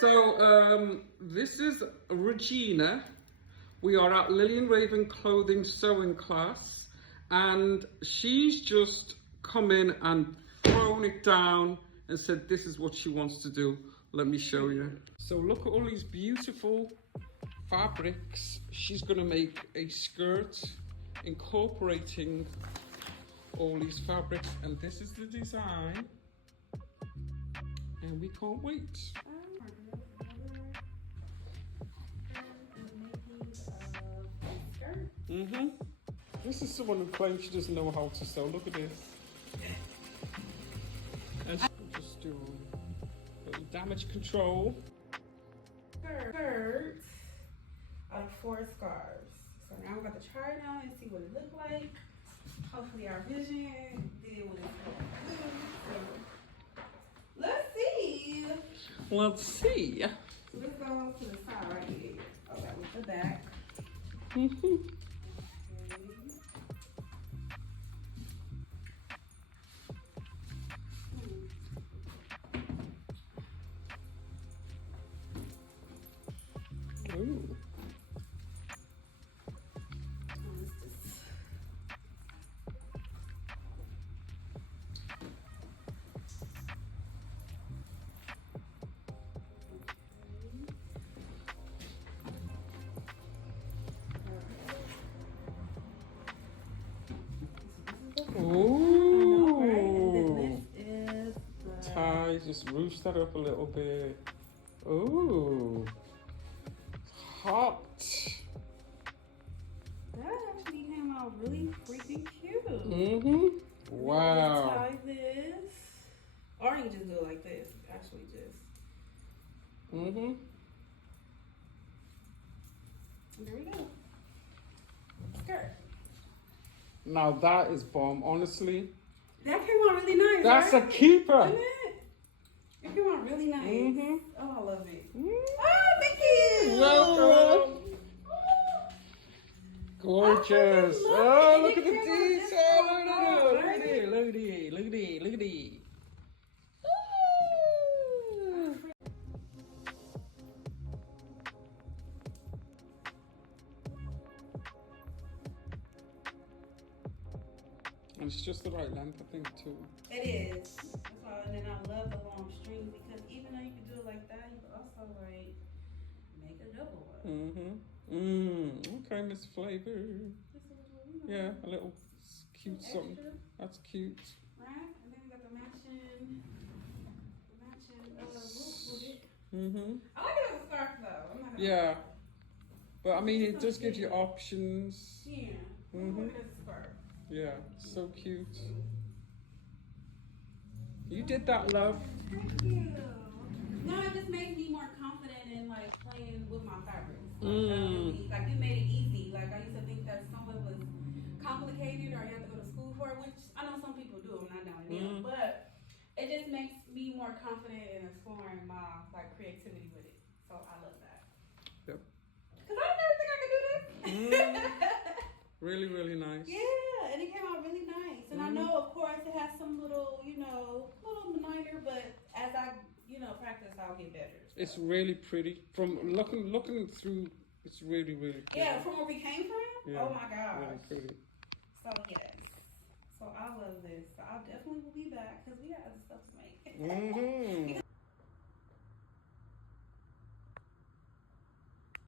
So this is Regina. We are at Lillian Raven Clothing Sewing Class, and she's just come in and thrown it down and said this is what she wants to do. Let me show you. So look at all these beautiful fabrics. She's gonna make a skirt incorporating all these fabrics, and this is the design, and we can't wait. This is someone who claims she doesn't know how to sew. Look at this. And she'll just do a little damage control. Skirt out of 4 scarves. So now we're about to try it out and see what it looked like. Hopefully our vision did what it's supposed to do. So let's see. Let's see. So let's go to the side right here. Oh, that was the back. Ooh. Ooh. Tie, just roost that up a little bit. Ooh. Hot. That actually came out really freaking cute. Wow. Tie this. Or you can just do it like this. Actually just. And there we go. Skirt. Now that is bomb, honestly. That came out really nice. That's right? a keeper. Isn't it? It came out really nice. Oh, I love it. Oh, thank you. Welcome. Gorgeous. Oh, look at the detail. Look at it. Look at it. Look at it. Look at it. And it's just the right length, I think, too. It is. That's all. And then I love the long strings because even though you can do it like that, you can also like make a double one. Okay, Miss Flavor. Yeah, a little cute something. That's cute. Right? And then we got the matching whoop. I like it as a scarf though. I'm not gonna Yeah. But I mean, it does give you options. Yeah. I like it as a scarf. Yeah, so cute. You did that, love. Thank you. No, it just makes me more confident in like playing with my fabrics. Like you made it easy. Like I used to think that something was complicated or you have to go to school for it, which I know some people do. I'm not down it, but it just makes me more confident in exploring my like creativity with it. So I love that. Yep. Cause I never think I could do this. Really, really nice. Yeah, and it came out really nice. And I know, of course, it has some little, little minor, but as I, practice, I'll get better. So. It's really pretty. From looking through, it's really, really pretty. Yeah, from where we came from? Yeah, oh my gosh. Really pretty. So, yes. So, I love this. So, I definitely will be back because we got other stuff to make.